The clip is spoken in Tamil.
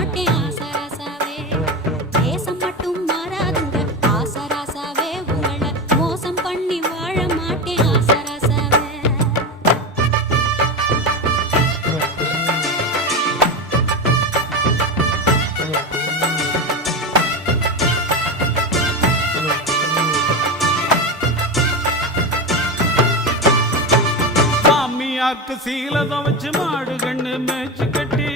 மாட்டேன் ஆசராசாவே. தேசம் மட்டும் மாறாதுங்க ஆசராசாவே. உங்களை மோசம் பண்ணி வாழ மாட்டேன் ஆசராசாவே. சாமியாக்கு சீல துவச்சு மாடு கண்ணு மேய்ச்சி கட்டி